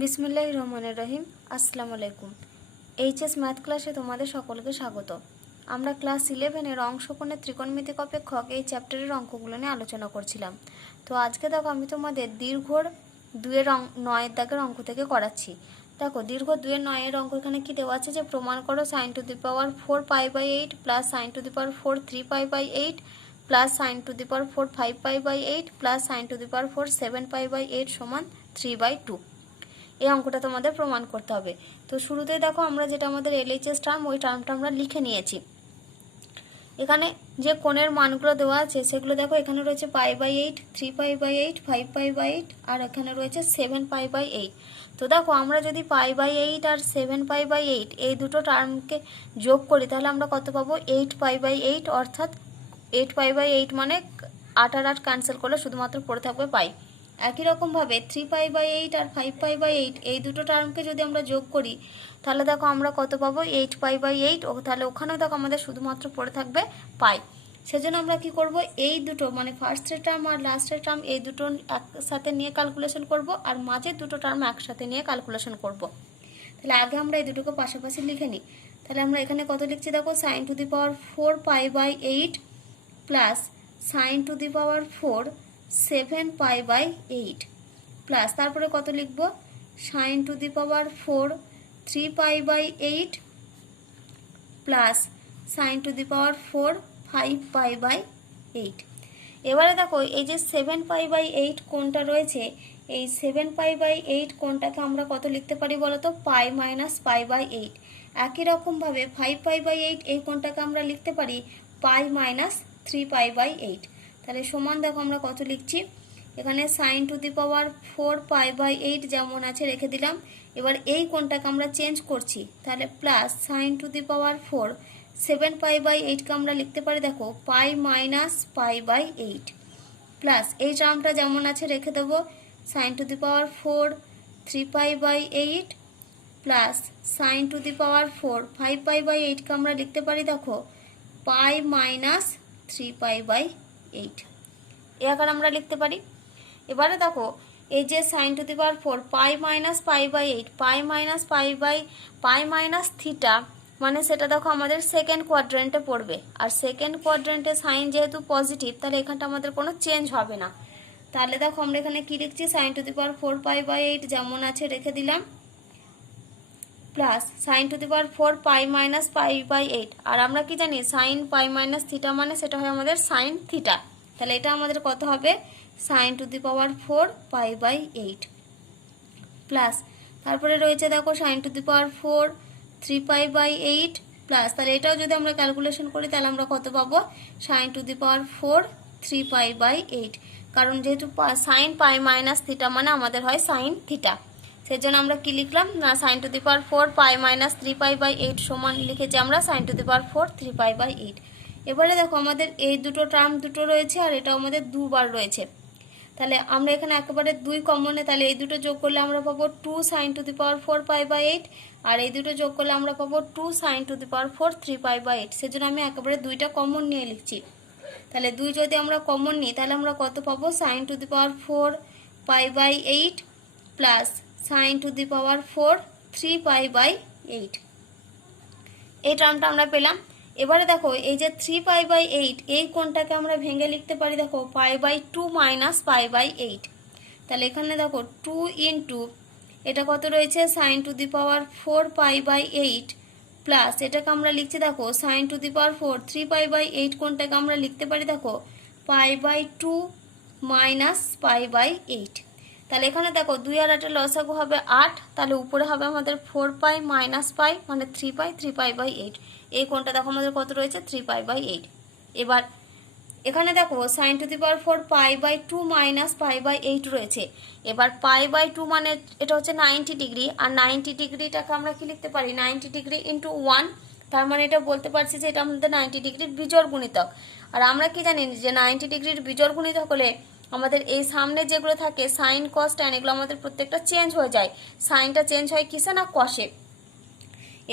বিসমিল্লাহির রহমানির রহিম। আসসালামু আলাইকুম। এইচএস ম্যাথ ক্লাসে তোমাদের সকলকে স্বাগত। আমরা ক্লাস 11-এর অংশকোণের ত্রিকোণমিতিক অপেক্ষক এই চ্যাপ্টারের অঙ্কগুলো নিয়ে আলোচনা করছিলাম। তো আজকে দেখো আমি তোমাদের দীর্ঘর 2-9 দাগের অঙ্ক থেকে করাচ্ছি। দেখো দীর্ঘ 2-9 অঙ্ক এখানে কি দেওয়া আছে যে প্রমাণ করো sin to the power 4π/8 plus sin to the power 4 3π/8 plus sin to the power 4 5π/8 plus sin to the power 4 7π/8 সমান 3/2। এই অঙ্কটা তোমাদের প্রমাণ করতে হবে। তো শুরুতে দেখো আমরা যেটা আমাদের এলএইচএস টার্ম, ওই টার্মটা আমরা লিখে নিয়েছি। এখানে যে কোণের মানগুলো দেওয়া আছে সেগুলো দেখো, এখানে রয়েছে π/8 3π/8 5π/8 আর এখানে রয়েছে 7π/8। তো দেখো আমরা যদি π/8 আর 7π/8 এই দুটো টার্মকে যোগ করি তাহলে আমরা কত পাবো? 8π/8, অর্থাৎ 8π/8 মানে 8 আর 8 ক্যান্সেল করলে শুধুমাত্র পড়ে থাকবে পাই। একই রকমভাবে 3π/8 আর 5π/8 এই দুটো টার্মকে যদি আমরা যোগ করি তাহলে দেখো আমরা কত পাবো? 8π/8। তাহলে ওখানেও দেখো আমাদের শুধুমাত্র পড়ে থাকবে পাই। সেজন্য আমরা কি করব, এই দুটো মানে ফার্স্টের টার্ম আর লাস্টের টার্ম এই দুটো একসাথে নিয়ে ক্যালকুলেশন করব, আর মাঝের দুটো টার্ম একসাথে নিয়ে ক্যালকুলেশন করব। তাহলে আগে আমরা এই দুটোকে পাশাপাশি লিখে নিই। তাহলে আমরা এখানে কত লিখছি দেখো, sin to the power 4π/8 plus sin to the power 4 7π/8 plus তারপরে কত লিখব, sin to the power 4 3π/8 plus sin to the power 4 5π/8। এবারে দেখো এই যে 7π/8 কোণটা রয়েছে, এই 7π/8 কোণটাকে আমরা কত লিখতে পারি বলো তো? পাই মাইনাস π/8। একই রকমভাবে 5π/8 এই কোণটাকে আমরা লিখতে পারি পাই মাইনাস 3π/8। তাহলে সমান দেখো আমরা কত লিখছি, এখানে sin টু দি পাওয়ার 4π/8 যেমন আছে রেখে দিলাম। এবার এই কোণটাকে আমরা চেঞ্জ করছি, তাহলে plus sin to the power 4 7π/8কে আমরা লিখতে পারি দেখো পাই মাইনাস π/8 প্লাস এই টার্মটা যেমন আছে রেখে দেবো sin to the power 4 3π/8 plus sin to the power 4 5π/8কে আমরা লিখতে পারি দেখো পাই মাইনাস 3π/8। এই আকার আমরা লিখতে পারি। এবারে দেখো এই যে sin to the power 4 pi minus π/8 pi minus theta, মানে সেটা দেখো আমাদের সেকেন্ড কোয়াড্রেন্টে পড়বে, আর সেকেন্ড কোয়াড্রেন্টে সাইন যেহেতু পজিটিভ তাহলে এখানটা আমাদের কোনো চেঞ্জ হবে না। তাহলে দেখো আমরা এখানে কি লিখছি, sin টু দি পাওয়ার 4π/8 যেমন আছে রেখে দিলাম plus sin to the power 4 pi minus π/8, আর আমরা কি জানি সাইন পাই মাইনাস থিটা মানে সেটা হয় আমাদের সাইন থিটা। তাহলে এটা আমাদের কত হবে, sin to the power 4 π/8 plus তারপরে রয়েছে দেখো sin to the power 4 3π/8 plus, তাহলে এটাও যদি আমরা ক্যালকুলেশন করি তাহলে আমরা কত পাবো, sin টু দি পাওয়ার 4 3π/8, কারণ যেহেতু সাইন পাই মাইনাস থিটা মানে আমাদের হয় সাইন থিটা। সেজন্য আমরা কি লিখলাম না, sin to the power 4 pi minus 3π/8 সমান লিখেছি আমরা sin টু দি পাওয়ার 4 3π/8। এবারে দেখো আমাদের এই দুটো টার্ম দুটো রয়েছে আর এটা আমাদের দুবার রয়েছে, তাহলে আমরা এখানে একেবারে 2 কমনে, তাহলে এই দুটো যোগ করলে আমরা পাবো 2 sin টু দি পাওয়ার 4 π/8, আর এই দুটো যোগ করলে আমরা পাবো 2 sin টু দি পাওয়ার 4 3π/8। সেজন্য আমি একেবারে 2টা কমন নিয়ে লিখছি। তাহলে 2 যদি আমরা কমন নিই তাহলে আমরা কত পাবো, sin to the power 4 π/8 plus sin to the power 4 3π/8। এই টার্মটা আমরা পেলাম। এবারে দেখো এই যে 3π/8 এই কোণটাকে আমরা ভেঙে লিখতে পারি দেখো π/2 মাইনাস π/8। তাহলে এখানে দেখো 2 ইন্টু এটা কত রয়েছে, sin to the power 4 π/8 plus এটাকে আমরা লিখছি দেখো sin টু দি পাওয়ার 4 3π/8 কোণটাকে আমরা লিখতে পারি দেখো π/2 মাইনাস π/8। তাহলে এখানে দেখো 2 আর 8 লসাগু হবে 8, তাহলে উপরে হবে আমাদের 4π মাইনাস π মানে 3π এই কোণটা দেখো আমাদের কত রয়েছে 3π/8। এবার এখানে দেখো sin to the power 4 π/2 minus π/8 রয়েছে। এবার π/2 মানে এটা হচ্ছে 90 ডিগ্রি, আর 90 ডিগ্রিটাকে আমরা কি লিখতে পারি 90 ডিগ্রি ইন্টু 1, তার মানে এটা বলতে পারছি যে এটা আমাদের 90 ডিগ্রির বিজোড় গুণিতক। আর আমরা কি জানি যে 90 ডিগ্রির বিজোড় গুণিতক হলে আমাদের এই সামনে যেগুলো থাকে সাইন কস ট্যান এগুলো আমাদের প্রত্যেকটা চেঞ্জ হয়ে যায়, সাইনটা চেঞ্জ হয় কিসে না কসে।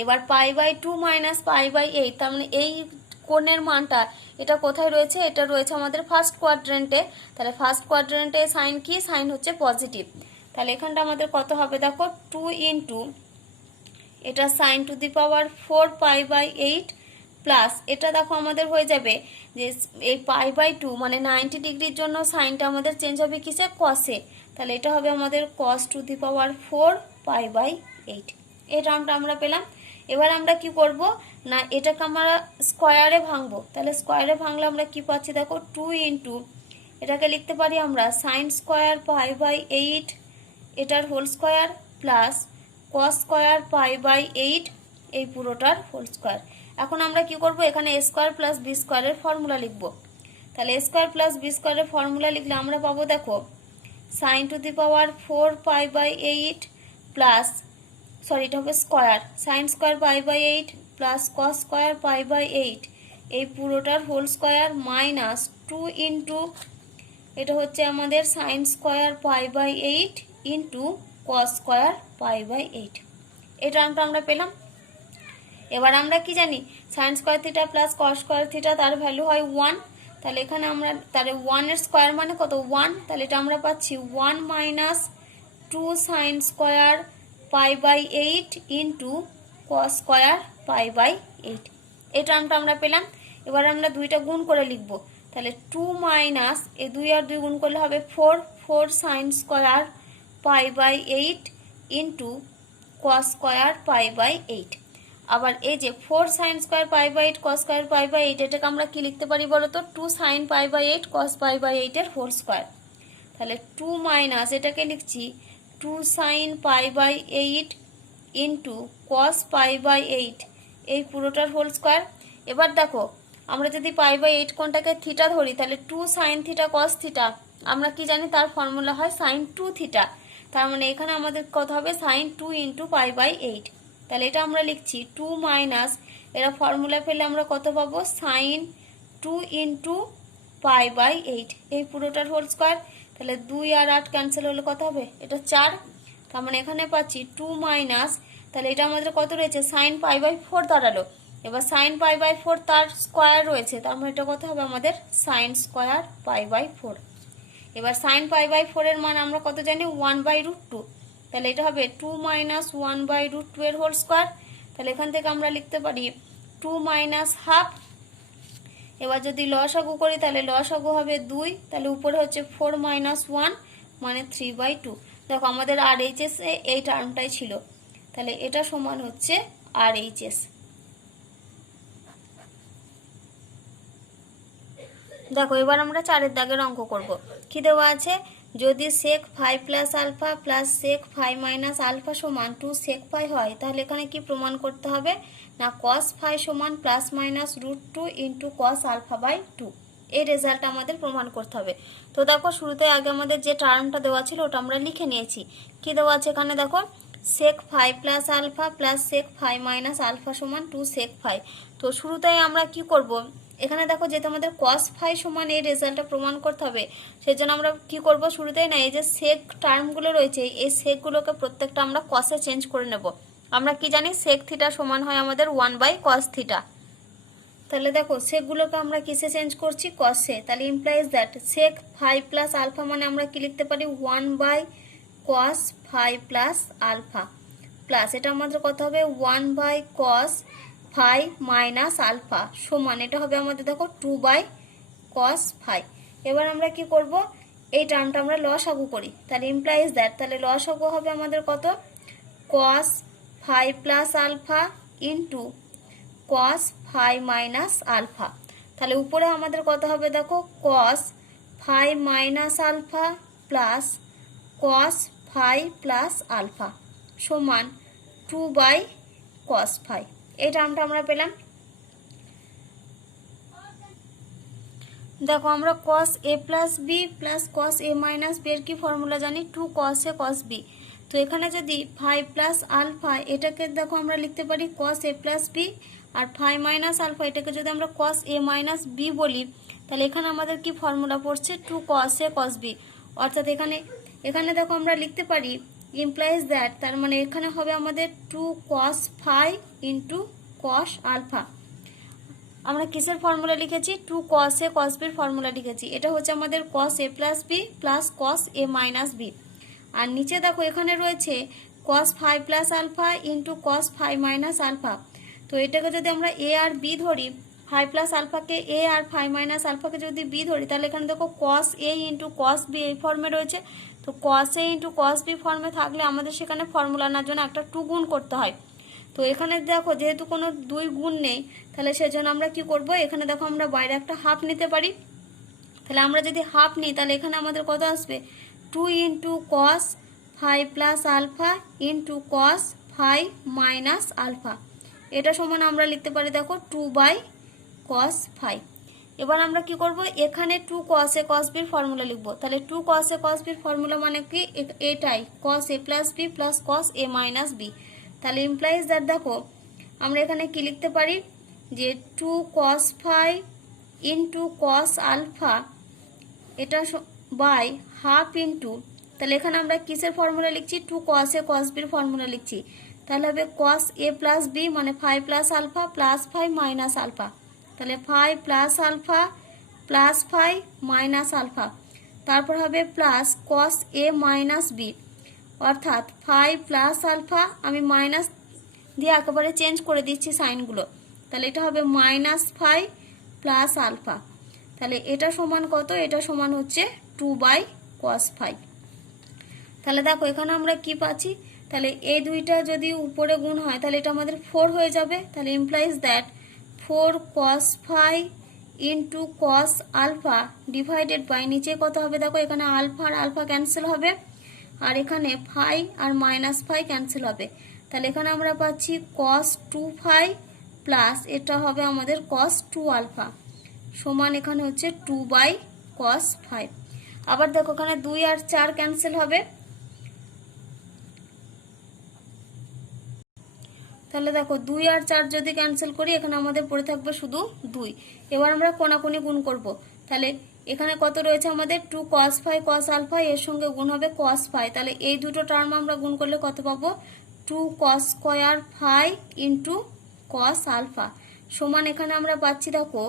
এবার π/2 মাইনাস π/8 তার মানে এই কোণের মানটা এটা কোথায় রয়েছে, এটা রয়েছে আমাদের ফার্স্ট কোয়াড্রেন্টে। তাহলে ফার্স্ট কোয়াড্রেন্টে সাইন কি, সাইন হচ্ছে পজিটিভ। তাহলে এখানটা আমাদের কত হবে দেখো 2 ইন্টু এটা sine to the power 4π/8 plus এটা দেখো আমাদের হয়ে যাবে যে এই π/2 মানে 90 ডিগ্রির জন্য সাইনটা আমাদের চেঞ্জ হবে কিসে কসে, তাহলে এটা হবে আমাদের cos টু দি পাওয়ার 4π/8। এই টার্মটা আমরা পেলাম। এবার আমরা কি করব না এটাকে আমরা স্কয়ারে ভাঙবো, তাহলে স্কয়ারে ভাঙলে আমরা কি পাচ্ছি দেখো 2 ইন্টু এটাকে লিখতে পারি আমরা সাইন স্কয়ার π/8 এটার whole square plus cos square π/8 এই পুরোটার হোল স্কয়ার। এখন আমরা কি করব এখানে a স্কয়ার প্লাস b স্কয়ারের ফর্মুলা লিখব। তাহলে a স্কয়ার প্লাস b স্কয়ারের ফর্মুলা লিখলে আমরা পাবো দেখো sin to the power 4π/8 plus এটা হবে square sin square π/8 plus cos square π/8 এই পুরোটার হোল স্কয়ার মাইনাস 2 ইন্টু এটা হচ্ছে আমাদের sin square π/8 into cos square π/8। এই টার্মটা আমরা পেলাম। এবার আমরা কি জানি sin square theta plus cos square theta তার ভ্যালু হয় 1, তাহলে এখানে আমরা তাহলে 1 এর স্কয়ার মানে কত 1, তাহলে এটা আমরা পাচ্ছি 1 minus 2 sin square π/8 into cos square π/8। এই টার্মটা আমরা পেলাম। এবার আমরা দুইটা গুণ করে লিখব, তাহলে 2 মাইনাস এই 2 আর 2 গুণ করলে হবে 4 sin square π/8 into cos square π/8। আবার এই যে 4 sin স্কয়ার π/8 cos স্কয়ার π/8 এটাকে আমরা কি লিখতে পারি বলো তো 2 sin π/8 cos π/8 এর হোল স্কয়ার। তাহলে 2 মাইনাস এটাকে লিখছি 2 sin π/8 ইন্টু cos π/8 এই পুরোটার হোল স্কয়ার। এবার দেখো আমরা যদি π/8 কোণটাকে থিটা ধরি তাহলে 2 sin থিটা cos থিটা আমরা কি জানি তার ফর্মুলা হয় sin 2 থিটা, তার মানে এখানে আমাদের কত হবে sin 2 ইন্টু π/8। তাহলে এটা আমরা লিখছি 2 মাইনাস এরা ফর্মুলা পেলে আমরা কত পাবো sin 2 ইন্টু π/8 এই পুরোটার হোল স্কয়ার। তাহলে 2 আর 8 ক্যান্সেল হলে কত হবে এটা 4, তার মানে এখানে পাচ্ছি 2 মাইনাস তাহলে এটা আমাদের কত রয়েছে sin π/4 দাঁড়ালো। এবার sin π/4 তার স্কয়ার রয়েছে, তার মানে এটা কত হবে আমাদের sin স্কয়ার π/4। এবার sin π/4 এর মান আমরা কত জানি 1/√2, তাহলে এটা হবে 2 মাইনাস 1/√2 এর হোল স্কয়ার। তাহলে এখান থেকে আমরা লিখতে পারি 2 মাইনাস হাফ। এবার যদি লসাগু করি তাহলে লসাগু হবে 2, তাহলে উপরে হচ্ছে 4 মাইনাস 1 মানে 3/2। দেখো আমাদের RHS এ এই টার্মটাই ছিল, তাহলে এটা সমান হচ্ছে RHS। দেখো এবার আমরা 4 দাগের অঙ্ক করব। কি দেওয়া আছে যদি sec phi plus alpha plus sec phi minus alpha সমান 2 sec phi হয় তাহলে এখানে কি প্রমাণ করতে হবে না cos phi সমান plus minus √2 into cos alpha by 2। এই রেজাল্ট আমাদের প্রমাণ করতে হবে। তো দেখো শুরুতে আগে আমাদের যে টার্মটা দেওয়া ছিল ওটা আমরা লিখে নিয়েছি। কি দেওয়া আছে এখানে দেখো sec phi plus alpha plus sec phi minus alpha সমান 2 sec phi। তো শুরুতেই আমরা কি করব এখানে দেখো যেহেতু আমাদের cos phi সমান এই রেজাল্টটা প্রমাণ করতে হবে সেজন্য আমরা কি করব শুরুতেই না এই যে sec টার্মগুলো রয়েছে এই secগুলোকে প্রত্যেকটা আমরা cos এ চেঞ্জ করে নেব। আমরা কি জানি sec থিটা সমান হয় আমাদের 1/cos থিটা। তাহলে দেখো secগুলোকে আমরা কিসে চেঞ্জ করছি cos এ, তাহলে implies that sec phi plus alpha মানে আমরা কি লিখতে পারি 1/cos phi plus alpha plus এটা আমাদের কত হবে 1/cos phi মাইনাস আলফা সমান এটা হবে আমাদের দেখো 2/cos phi। এবার আমরা কি করব এই টার্মটা আমরা লসাগু করি, তাহলে ইমপ্লাইজ দ্যাট তাহলে লসাগু হবে আমাদের কত cos phi plus alpha into cos phi minus alpha. তাহলে উপরে আমাদের কত হবে দেখো cos phi minus alpha plus cos phi plus alpha সমান 2/cos phi। এই টার্মটা আমরা পেলাম। দেখো আমরা cos a plus b plus cos a minus b এর কি ফর্মুলা জানি 2 cos a cos b। তো এখানে যদি phi প্লাস আলফা এটাকে দেখো আমরা লিখতে পারি cos a প্লাস b আর phi মাইনাস আলফা এটাকে যদি আমরা cos a মাইনাস b বলি তাহলে এখানে আমাদের কি ফর্মুলা পড়ছে 2 cos a cos b। অর্থাৎ এখানে দেখো আমরা লিখতে পারি implies that তার মানে এখানে হবে আমাদের 2 cos phi into cos alpha। আমরা কিসের ফর্মুলা লিখেছি 2 cos a cos b এর ফর্মুলা লিখেছি। এটা হচ্ছে আমাদের cos a plus b plus cos a minus b। আর নিচে দেখো এখানে রয়েছে cos phi plus alpha into cos phi minus alpha. তো এটাকে যদি আমরা এ আর বি ধরি, ফাই প্লাস আলফাকে এ আর ফাই মাইনাস আলফাকে যদি বি ধরি, তাহলে এখানে দেখো cos A into cos B এই ফর্মে রয়েছে। তো cos A into cos B ফর্মে থাকলে আমাদের সেখানে ফর্মুলা আনার জন্য একটা 2 গুণ করতে হয়। তো এখানে দেখো যেহেতু কোনো 2 গুণ নেই, তাহলে সেজন্য আমরা কি করব, এখানে দেখো আমরা বাইরে একটা হাফ নিতে পারি। তাহলে আমরা যদি হাফ নিই তাহলে এখানে আমাদের কত আসবে, 2 into cos phi plus alpha into cos phi minus alpha. এটা সমান আমরা লিখতে পারি দেখো 2/cos ফাই। এবার আমরা কি করব, এখানে 2 cos a cos b এর ফর্মুলা লিখব। তাহলে 2 cos a cos b এর ফর্মুলা মানে কি, এটাই cos a plus b plus cos a minus b। তাহলে ইমপ্লাইজ দ্যাট দেখো আমরা এখানে কি লিখতে পারি, যে 2 cos phi into cos alpha এটা বাই হাফ ইন্টু, তাহলে এখানে আমরা কিসের ফর্মুলা লিখছি, 2 cos a cos b এর ফর্মুলা লিখছি। তাহলে হবে cos a প্লাস b মানে phi plus alpha plus phi minus alpha. তাহলে phi plus alpha plus phi minus alpha, তারপর হবে plus cos a minus b, অর্থাৎ ফাই প্লাস আলফা, আমি মাইনাস দিয়ে একেবারে চেঞ্জ করে দিচ্ছি সাইনগুলো। তাহলে এটা হবে মাইনাস ফাই প্লাস আলফা। তাহলে এটা সমান কত, এটা সমান হচ্ছে 2/cos ফাই। তাহলে দেখো এখানে আমরা কি পাচ্ছি, তাহলে এই দুইটা যদি উপরে গুণ হয় তাহলে এটা আমাদের 4 হয়ে যাবে। তাহলে implies that 4 cos phi into cos alpha divided by, নিচে কত হবে দেখো, এখানে আলফা আর আলফা ক্যান্সেল হবে, আর এখানে ফাই আর মাইনাস ফাই ক্যান্সেল হবে। তাহলে এখানে আমরা পাচ্ছি cos 2 ফাই প্লাস এটা হবে আমাদের cos 2 আলফা সমান এখানে হচ্ছে 2/cos ফাই। আবার দেখো এখানে 2 আর 4 ক্যান্সেল হবে, তাহলে দেখো 2 আর 4 যদি ক্যান্সেল করি এখানে আমাদের পড়ে থাকবে শুধু 2। এবার আমরা কোনাকুনি গুণ করব। তাহলে এখানে কত রয়েছে আমাদের 2 cos ফাই cos আলফা, এর সঙ্গে গুণ হবে cos ফাই। তাহলে এই দুটো টার্ম আমরা গুণ করলে কত পাবো, 2 cos square phi into cos alpha সমান এখানে আমরা পাচ্ছি দেখো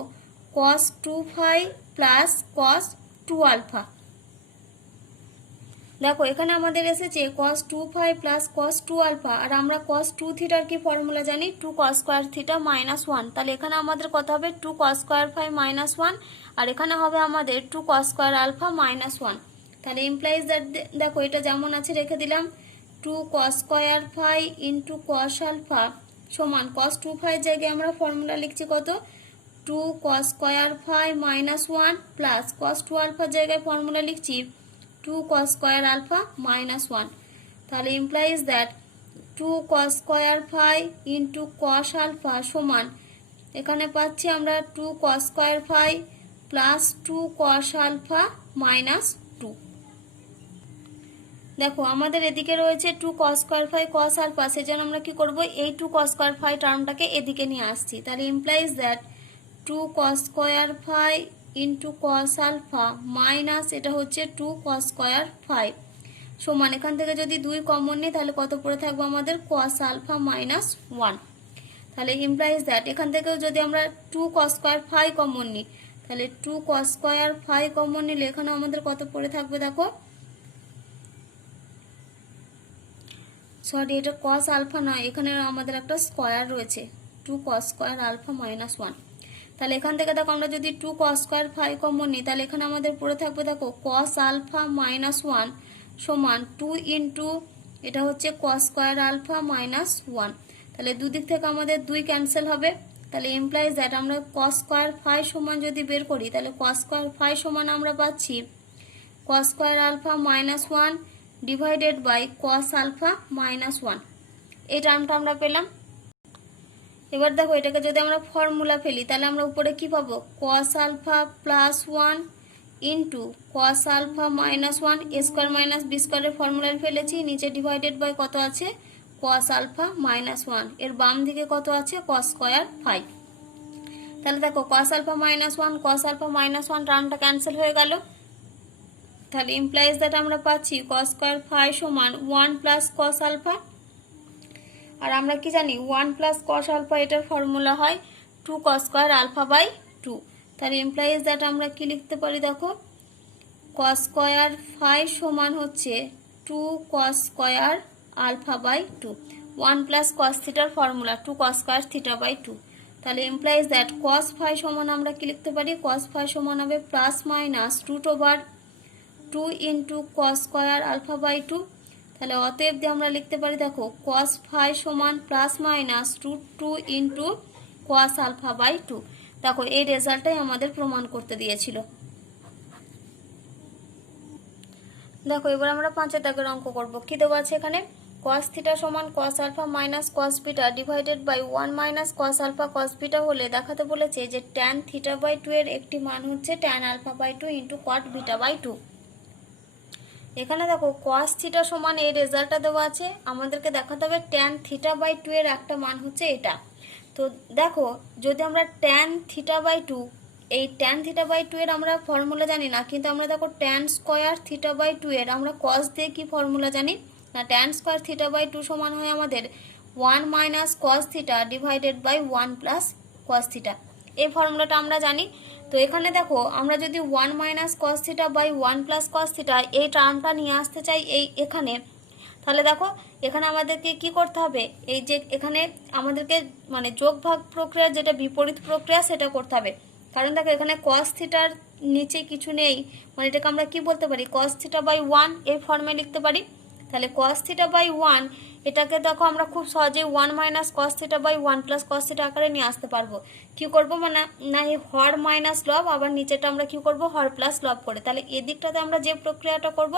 cos 2 phi plus cos 2 alpha. দেখো এখানে আমাদের এসেছে cos 2 phi plus cos 2 alpha, আর আমরা cos 2 থিটার কি ফর্মুলা জানি, 2 cos স্কয়ার থিটা মাইনাস 1। তাহলে এখানে আমাদের কত হবে, 2 cos স্কয়ার ফাই মাইনাস 1, আর এখানে হবে আমাদের 2 cos স্কয়ার আলফা মাইনাস 1। তাহলে ইমপ্লাইজ দ্যাট দেখো এটা যেমন আছে রেখে দিলাম, 2 cos square phi into cos alpha সমান cos 2 ফাই জায়গায় আমরা ফর্মুলা লিখছি কত, 2 cos square phi minus 1 plus cos 2 আলফার জায়গায় ফর্মুলা লিখছি 2 cos স্কয়ার আলফা মাইনাস 1। তাহলে implies that 2 cos square phi into cos alpha সমান এখানে পাচ্ছি আমরা 2 cos square phi plus 2 cos alpha minus 2। দেখো আমাদের এদিকে রয়েছে 2 cos square phi cos alpha, সেজন্য আমরা কি করব, এই 2 cos স্কয়ার ফাই টার্মটাকে এদিকে নিয়ে আসছি। তাহলে implies that 2 cos square phi into cos alpha minus এটা হচ্ছে 2 cos স্কয়ার ফাই সমান এখান থেকে যদি 2 কমন নিই তাহলে কত পড়ে থাকবে আমাদের cos আলফা মাইনাস 1। তাহলে ইমপ্লাইজ দ্যাট এখান থেকেও যদি আমরা 2 cos স্কয়ার ফাই কমন নিই, তাহলে 2 cos স্কয়ার ফাই কমন নিলে এখানে আমাদের কত পড়ে থাকবে দেখো, সরি এটা cos আলফা নয়, এখানে আমাদের একটা স্কয়ার রয়েছে 2 cos স্কয়ার আলফা মাইনাস 1। তাহলে এখান থেকে দেখো আমরা যদি 2 cos স্কয়ার ফাই কমন নিই তাহলে এখানে আমাদের পড়ে থাকবে দেখো cos আলফা মাইনাস 1 সমান 2 ইন্টু এটা হচ্ছে cos স্কয়ার আলফা মাইনাস 1। তাহলে দুদিক থেকে আমাদের 2 ক্যান্সেল হবে। তাহলে ইমপ্লাইজ দ্যাট আমরা cos স্কয়ার ফাই সমান যদি বের করি তাহলে cos স্কয়ার ফাই সমান আমরা পাচ্ছি cos square alpha minus 1 divided by cos alpha minus 1, এই টার্মটা আমরা পেলাম। এবার দেখো এটাকে যদি আমরা ফর্মুলা ফেলি তাহলে আমরা উপরে কি পাবো, cos alpha plus 1 into cos alpha minus 1 a square minus b স্কয়ারের ফর্মুলা ফেলেছি, নিচে ডিভাইডেড বাই কত আছে cos আলফা মাইনাস 1, এর বাম দিকে কত আছে cos স্কয়ার ফাই। তাহলে দেখো cos alpha minus 1 cos alpha minus 1 টার্মটা ক্যান্সেল হয়ে গেল। তাহলে ইমপ্লাইজ দ্যাট আমরা পাচ্ছি cos স্কয়ার ফাই সমান 1 প্লাস cos আলফা, আর আমরা কি জানি 1 প্লাস cos আলফা এটার ফর্মুলা হয় 2 cos স্কয়ার আলফা বাই 2। তাহলে ইমপ্লাইজ দ্যাট আমরা কি লিখতে পারি দেখো cos স্কয়ার ফাই সমান হচ্ছে 2 cos square alpha by 2। 1 plus cos থিটার formula 2 cos square theta by 2। তাহলে ইমপ্লাইজ দ্যাট cos ফাই সমান আমরা কি লিখতে পারি, cos ফাই সমান হবে plus minus root over 2 into cos square alpha by 2। তাহলে অতএব দিয়ে আমরা লিখতে পারি, দেখো cos ফাই সমান plus minus root 2 into cos alpha by 2। দেখো এই রেজাল্টটাই আমাদের প্রমাণ করতে দিয়েছিল। দেখো এবার আমরা 5 দাগের অঙ্ক করব। কি দেওয়া আছে এখানে, cos থিটা সমান cos alpha minus cos beta divided by 1 minus cos alpha cos beta হলে দেখাতে বলেছে যে tan থিটা বাই 2 এর একটি মান হচ্ছে tan alpha by 2 into cot beta by 2। এখানে দেখো cos থিটা সমান এই রেজাল্টটা দেওয়া আছে, আমাদেরকে দেখাতে হবে tan থিটা বাই 2 এর একটা মান হচ্ছে এটা। তো দেখো যদি আমরা tan থিটা বাই 2, এই tan থিটা বাই 2 এর আমরা ফর্মুলা জানি না, কিন্তু আমরা দেখো tan স্কয়ার থিটা বাই 2 এর আমরা cos দিয়ে কি ফর্মুলা জানি না, tan স্কয়ার থিটা বাই 2 সমান হয় আমাদের 1 minus cos theta divided by 1 plus cos theta. এই ফর্মুলাটা আমরা জানি। তো এখানে দেখো আমরা যদি 1 minus cos theta by 1 plus cos theta এই টার্মটা নিয়ে আসতে চাই এখানে, তাহলে দেখো এখানে আমাদেরকে কি করতে হবে, এই যে এখানে আমাদেরকে মানে যোগ ভাগ প্রক্রিয়া যেটা বিপরীত প্রক্রিয়া সেটা করতে হবে। কারণ দেখো এখানে cos থিটার নিচে কিছু নেই, মানে এটাকে আমরা কি বলতে পারি, cos থিটা বাই 1 এই ফর্মে লিখতে পারি। তাহলে cos থিটা বাই 1 এটাকে দেখো আমরা খুব সহজেই 1 minus cos theta by 1 plus cos theta আকারে নিয়ে আসতে পারবো। কি করব মানে না এই হর মাইনাস লব, আবার নিচেটা আমরা কি করব হর প্লাস লব করে। তাহলে এদিকটাতে আমরা যে প্রক্রিয়াটা করব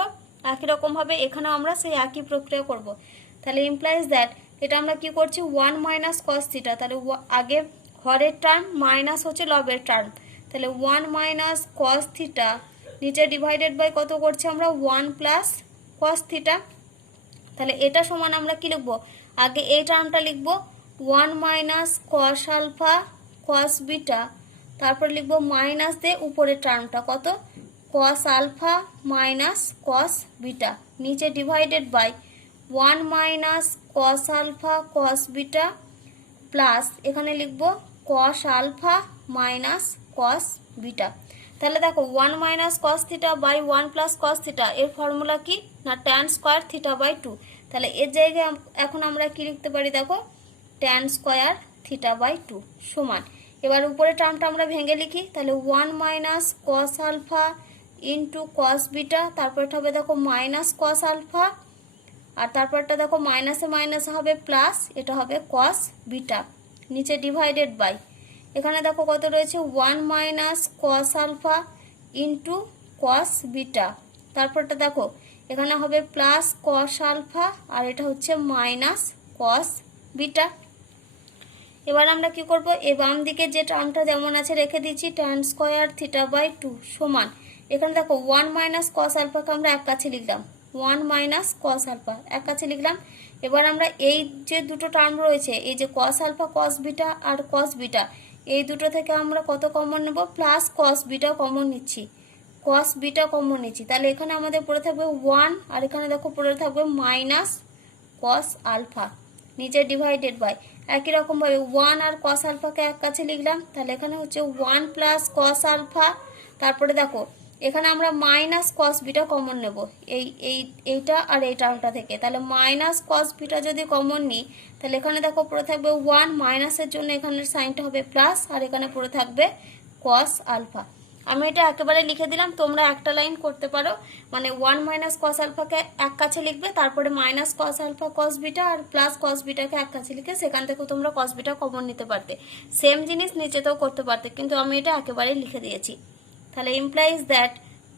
একই রকম ভাবে এখানেও আমরা সেই একই প্রক্রিয়া করব। তাহলে ইমপ্লাইজ দ্যাট এটা আমরা কি করছি 1 মাইনাস cos থিটা, তাহলে আগে হরের টার্ম মাইনাস হচ্ছে লবের টার্ম, তাহলে 1 মাইনাস cos থিটা নিচে ডিভাইডেড বাই কত করছি আমরা 1 প্লাস cos থিটা। তাহলে এটা সমান আমরা কি লিখব, আগে এই টার্মটা লিখব 1 minus cos alpha cos beta, তারপর লিখব মাইনাস দিয়ে উপরের টার্মটা কত cos alpha minus cos beta, নিচে divided by 1 minus cos alpha cos beta plus এখানে লিখব cos alpha minus cos beta. তাহলে দেখো 1 minus cos theta by 1 plus cos theta এর ফর্মুলা কি না tan স্কয়ার থিটা বাই 2। তাহলে এর জায়গায় এখন আমরা কি লিখতে পারি, দেখো tan স্কয়ার থিটা বাই 2 সমান, এবার উপরে টার্মটা আমরা ভেঙে লিখি, তাহলে 1 minus cos alpha into cos beta, তারপরটা হবে দেখো মাইনাস cos আলফা, আর তারপরটা দেখো মাইনাসে মাইনাস হবে প্লাস, এটা হবে cos বিটা, নিচে ডিভাইডেড বাই এখানে দেখো কত রয়েছে 1 minus cos alpha into cos beta, তারপরটা দেখো এখানে হবে প্লাস cos আলফা আর এটা হচ্ছে মাইনাস cos বিটা। এবার আমরা কি করব, এই বাম দিকে যে টার্মটা যেমন আছে রেখে দিচ্ছি tan স্কয়ার থিটা বাই 2 সমান, এখানে দেখো 1 মাইনাস cos আলফাকে আমরা এক কাছে লিখলাম, 1 মাইনাস cos আলফা এক কাছে লিখলাম। এবার আমরা এই যে দুটো টার্ম রয়েছে এই যে cos আলফা cos বিটা আর cos বিটা, এই দুটো থেকে আমরা কত কমন নেব, প্লাস cos বিটা কমন নিচ্ছি, cos বিটা কমন নিচ্ছি। তাহলে এখানে আমাদের পড়ে থাকবে 1 আর এখানে দেখো পড়ে থাকবে মাইনাস cos আলফা, নিচে ডিভাইডেড বাই একই রকম ভাবে 1 আর cos আলফাকে এক কাছে লিখলাম, তাহলে এখানে হচ্ছে 1 প্লাস cos আলফা, তারপরে দেখো এখানে আমরা মাইনাস cos বিটা কমন নেব এইটা আর এই টার্মটা থেকে, তাহলে মাইনাস cos বিটা যদি কমন নিই তাহলে এখানে দেখো পড়ে থাকবে 1, মাইনাসের জন্য এখানের সাইনটা হবে প্লাস আর এখানে পড়ে থাকবে cos আলফা। আমি এটা একেবারে লিখে দিলাম, তোমরা একটা লাইন করতে পারো, মানে 1 মাইনাস cos আলফাকে এক কাছে লিখবে, তারপরে minus cos alpha cos beta আর প্লাস cos বিটাকে এক কাছে লিখে সেখান থেকে তোমরা cos বিটা কমন নিতে পারতে, সেম জিনিস নিচেতেও করতে পারতে, কিন্তু আমি এটা একেবারে লিখে দিয়েছি। তাহলে implies that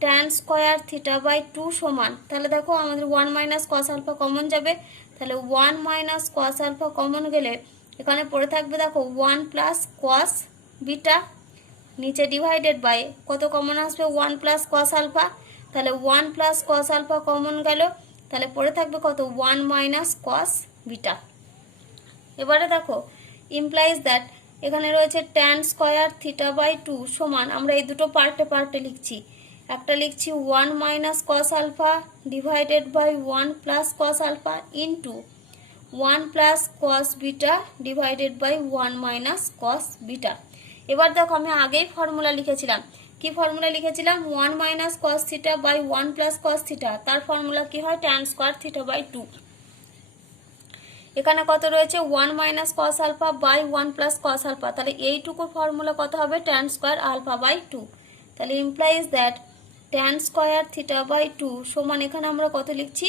tan square theta by 2 সমান, তাহলে দেখো আমাদের 1 মাইনাস cos আলফা কমন যাবে, তাহলে 1 মাইনাস cos আলফা কমন গেলে এখানে পড়ে থাকবে দেখো 1 প্লাস cos বিটা, নিচে ডিভাইডেড বাই কত কমন আসবে 1 প্লাস cos আলফা, তাহলে 1 প্লাস cos আলফা কমন গেল, তাহলে পড়ে থাকবে কত 1 মাইনাস cos বিটা। এবারে দেখো ইমপ্লাইজ দ্যাট এখানে রয়েছে tan স্কয়ার থিটা বাই 2 সমান, আমরা এই দুটো পার্টে লিখছি, একটা লিখছি 1 minus cos alpha divided by 1 plus cos alpha into 1 plus cos beta divided by 1 minus cos beta. এবার দেখো আমি আগেই ফর্মুলা লিখেছিলাম, কি ফর্মুলা লিখেছিলাম 1 minus cos theta by 1 plus cos theta, তার ফর্মুলা কি হয় ট্যান স্কোয়ার থিটা বাই 2। এখানে কত রয়েছে 1 minus cos alpha by 1 plus cos alpha, তাহলে এইটুকুর ফর্মুলা কত হবে ট্যান স্কোয়ার আলফা বাই 2। তাহলে implies that tan square theta by 2 সমান এখানে আমরা কত লিখছি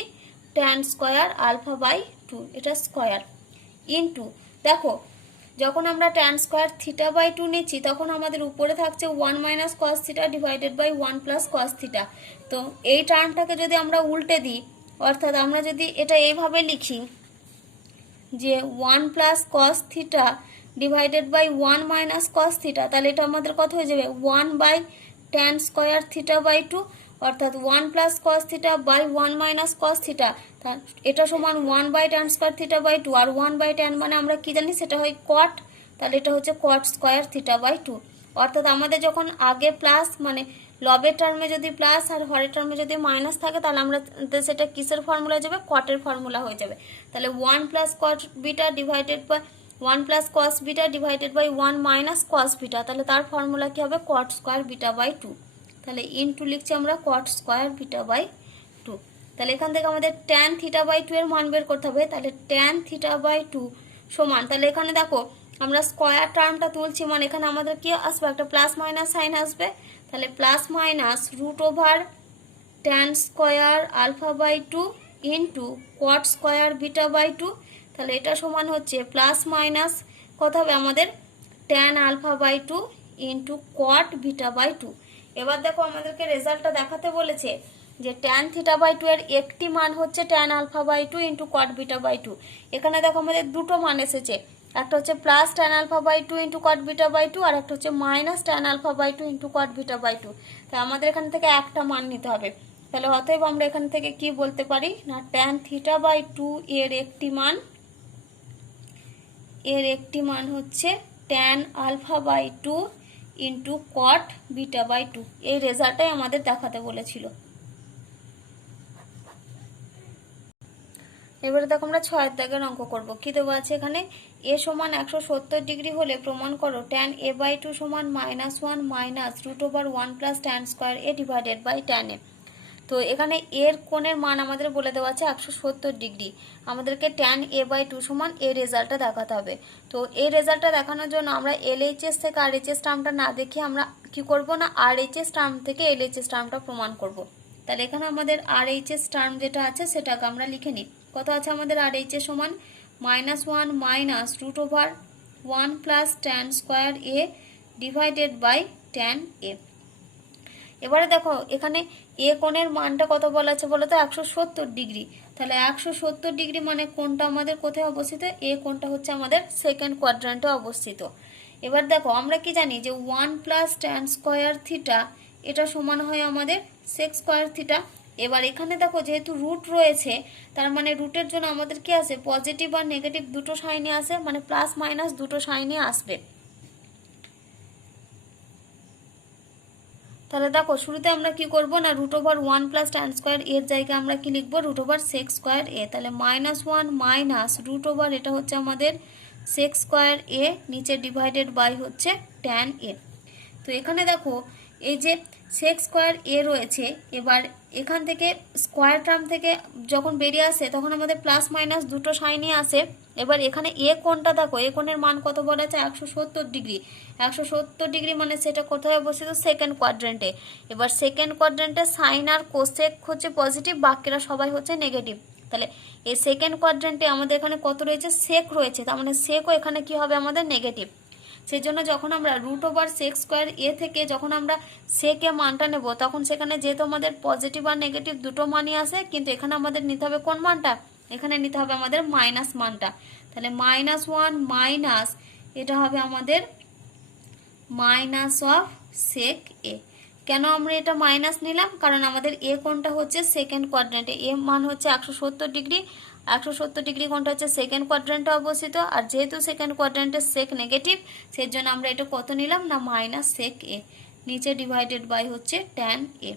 ট্যান স্কোয়ার আলফা বাই 2, এটা স্কোয়ার ইনটু, দেখো যখন আমরা ট্যান স্কোয়ার থিটা বাই 2 নিচ্ছি তখন আমাদের উপরে থাকছে 1 minus cos theta divided by 1 plus cos theta. তো এই টার্মটাকে যদি আমরা উল্টে দিই, অর্থাৎ আমরা যদি এটা এইভাবে লিখি যে 1 plus cos theta divided by 1 minus cos theta, তাহলে এটা আমাদের কত হয়ে যাবে 1 by tan square theta by 2, অর্থাৎ 1 plus cos theta by 1 minus cos theta, এটা সমান 1 by tan square theta by 2, আর 1 বাই ট্যান মানে আমরা কি জানি সেটা হয় কট, তাহলে এটা হচ্ছে কট স্কোয়ার থিটা বাই 2। অর্থাৎ আমাদের যখন আগে প্লাস মানে লবের টার্মে যদি প্লাস আর হরের টার্মে যদি মাইনাস থাকে তাহলে আমরা সেটা কিসের ফর্মুলা যাবে কটের ফর্মুলা হয়ে যাবে। তাহলে 1 plus cot beta divided by 1 plus cos beta divided by 1 minus cos beta, তাহলে তার ফর্মুলা কি হবে কট স্কোয়ার বিটা বাই 2। তাহলে ইনটু লিখছি আমরা কট স্কোয়ার বিটা বাই 2। তাহলে এখান থেকে আমাদের ট্যান থিটা বাই 2 এর মান বের করতে হবে। তাহলে ট্যান থিটা বাই 2 সমান, তাহলে এখানে দেখো আমরা স্কোয়ার টার্মটা তুলছি মানে এখানে আমাদের কি আসবে একটা প্লাস মাইনাস সাইন আসবে, তাহলে plus minus root over tan square alpha by 2 into cot square beta by 2, তাহলে এটা সমান হচ্ছে প্লাস মাইনাস কত হবে আমাদের tan alpha by 2 into cot beta by 2। এবার দেখো আমাদেরকে রেজাল্টটা দেখাতে বলেছে যে ট্যান থিটা বাই 2 এর একটি মান হচ্ছে tan alpha by 2 into cot beta by 2। এখানে দেখো আমাদের দুটো মান এসেছে, একটা হচ্ছে plus tan alpha by 2 into cot beta by 2 আর একটা হচ্ছে minus tan alpha by 2 into cot beta by 2। তাই আমাদের এখান থেকে একটা মান নিতে হবে। তাহলে অতএব আমরা এখান থেকে কি বলতে পারি না ট্যান থিটা বাই 2 এর একটি মান হচ্ছে tan alpha by 2 into cot beta by 2। এই রেজাল্টটাই আমাদের দেখাতে বলেছিল। এবারে দেখো আমরা 6 দাগের অঙ্ক করব। কি দেওয়া আছে এখানে এ সমান 170 ডিগ্রি হলে প্রমাণ করো ট্যান এ বাই 2 সমান -1 minus root over 1 plus tan square A divided by tan A. তো এখানে এর কোণের মান আমাদের বলে দেওয়া আছে 170 ডিগ্রি, আমাদেরকে ট্যান এ বাই 2 সমান এই রেজাল্টটা দেখাতে হবে। তো এই রেজাল্টটা দেখানোর জন্য আমরা এলএইচএস থেকে আরএইচএস টার্মটা না দেখে আমরা কি করব না আরএইচএস টার্ম থেকে এলএইচএস টার্মটা প্রমাণ করব। তাহলে এখানে আমাদের আরএইচএস টার্ম যেটা আছে সেটাকে আমরা লিখে নিই। কত আছে আমাদের আরএইচএস সমান -1 minus root over 1 plus tan square A divided by tan A. এবারে দেখো এখানে এ কোণের মানটা কত বলা আছে বলো তো 170 ডিগ্রি। তাহলে 170 ডিগ্রি মানে কোণটা আমাদের কোথায় অবস্থিত, এ কোণটা হচ্ছে আমাদের সেকেন্ড কোয়াড্র্যান্টে অবস্থিত। এবার দেখো আমরা কি জানি যে 1 প্লাস ট্যান স্কোয়ার থিটা এটা সমান হয় আমাদের সেক স্কোয়ার থিটা। এবার এখানে দেখো যেহেতু রুট রয়েছে তার মানে রুটের জন্য আমাদের কি আসে পজিটিভ আর নেগেটিভ দুটো সাইনই আসে, মানে প্লাস মাইনাস দুটো সাইনই আসবে। তাহলে দেখো শুরুতে আমরা কি করব না root over 1 plus tan square এর জায়গায় আমরা কি লিখবো root over sec square A. তাহলে -1 মাইনাস রুট ওভার এটা হচ্ছে আমাদের সেক স্কোয়ার এ নিচে ডিভাইডেড বাই হচ্ছে ট্যান এ। তো এখানে দেখো এই যে সেক স্কোয়ার এ রয়েছে, এবার এখান থেকে স্কোয়ার টার্ম থেকে যখন বেরিয়ে আসে তখন আমাদের প্লাস মাইনাস দুটো সাইনই আসে। এবার এখানে এ কোণটা দেখো এ কোণের মান কত বলা আছে 170 ডিগ্রি। 170 ডিগ্রি মানে সেটা কোথায় অবস্থিত সেকেন্ড কোয়াড্র্যান্টে। এবার সেকেন্ড কোয়াড্র্যান্টে সাইন আর কোসেক হচ্ছে পজিটিভ, বাকিরা সবাই হচ্ছে নেগেটিভ। তাহলে এই সেকেন্ড কোয়াড্র্যান্টে আমাদের এখানে কত রয়েছে সেক রয়েছে, তার মানে সেকও এখানে কি হবে আমাদের নেগেটিভ। সেই জন্য যখন আমরা রুট ওভার সেক স্কোয়ার এ থেকে যখন আমরা সেকে মানটা নেব তখন সেখানে যেহেতু আমাদের পজিটিভ আর নেগেটিভ দুটো মানই আসে, কিন্তু এখানে আমাদের নিতে হবে কোন মানটা, এখানে নিতে হবে আমাদের মাইনাস মানটা। তাহলে -1 মাইনাস এটা হবে আমাদের মাইনাস অফ সেক এ। কেন আমরা এটা মাইনাস নিলাম, কারণ আমাদের এ কোণটা হচ্ছে সেকেন্ড কোয়াড্র্যান্টে, এ মান হচ্ছে 170 ডিগ্রি। 170 ডিগ্রি কোণটা হচ্ছে সেকেন্ড কোয়াড্র্যান্টে অবস্থিত, আর যেহেতু সেকেন্ড কোয়াড্র্যান্টে সেক নেগেটিভ সেই জন্য আমরা এটা কত নিলাম না মাইনাস সেক এ নিচে ডিভাইডেড বাই হচ্ছে ট্যান এ।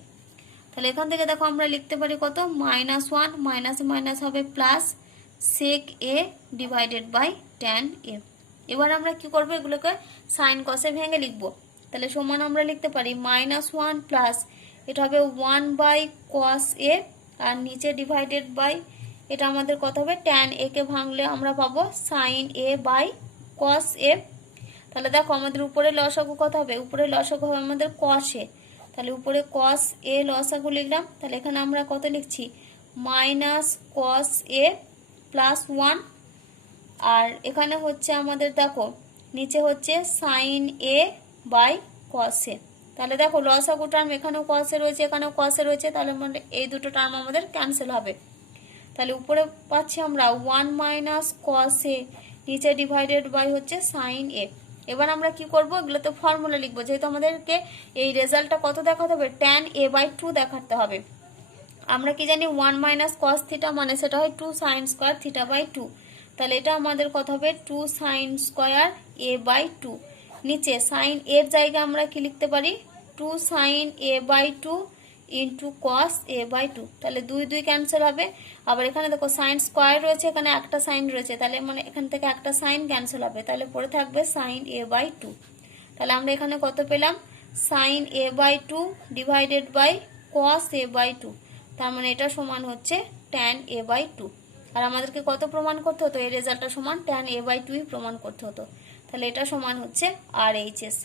তাহলে এখান থেকে দেখো আমরা লিখতে পারি কত -1 মাইনাস মাইনাস হবে plus sec A divided by tan A. এবার আমরা কি করব এগুলোকে সাইন কসে ভেঙে লিখব। তাহলে সমান আমরা লিখতে পারি -1 প্লাস এটা হবে 1 cos a আর নিচে ডিভাইডেড বাই এটা আমাদের কত হবে tan a কে ভাঙলে আমরা পাবো sin a cos a। তাহলে দেখো আমাদের উপরে লসাগু কত হবে, উপরে লসাগু হবে আমাদের cos a, তাহলে উপরে cos a লসাগু লিখলাম। তাহলে এখানে আমরা কত লিখছি -cos a প্লাস 1 আর এখানে হচ্ছে আমাদের দেখো নিচে হচ্ছে sin a cos a। তাহলে দেখো লসাগু টার্ম এখানেও cos a রয়েছে এখানেও cos a রয়েছে, তাহলে মানে এই দুটো টার্ম আমাদের ক্যান্সেল হবে। তাহলে উপরে পাচ্ছি আমরা 1 cos a নিচে ডিভাইডেড বাই হচ্ছে sin a। এবার আমরা কি করব, এগুলো তো ফর্মুলা লিখবো, যেহেতু আমাদেরকে এই রেজাল্টটা কত দেখাতে হবে tan a/2 দেখাতে হবে। আমরা কি জানি 1 cos θ মানে সেটা হয় 2 sin স্কয়ার θ/2, তাহলে এটা আমাদের কত হবে 2 sin স্কয়ার a/2। নিচে sin এর জায়গায় আমরা কি লিখতে পারি 2 sin a/2 into cos a/2, তাহলে 2 2 ক্যান্সেল হবে। আবার এখানে দেখো sin স্কয়ার রয়েছে এখানে একটা sin রয়েছে, তাহলে মানে এখান থেকে একটা sin ক্যান্সেল হবে, তাহলে পড়ে থাকবে sin a/2। তাহলে আমরা এখানে কত পেলাম sin a/2 divided by cos a/2, তার মানে এটা সমান হচ্ছে tan a/2। আর আমাদেরকে কত প্রমাণ করতে হতো, এই রেজাল্টটা সমান tan a/2 প্রমাণ করতে হতো, তাহলে এটা সমান হচ্ছে RHS।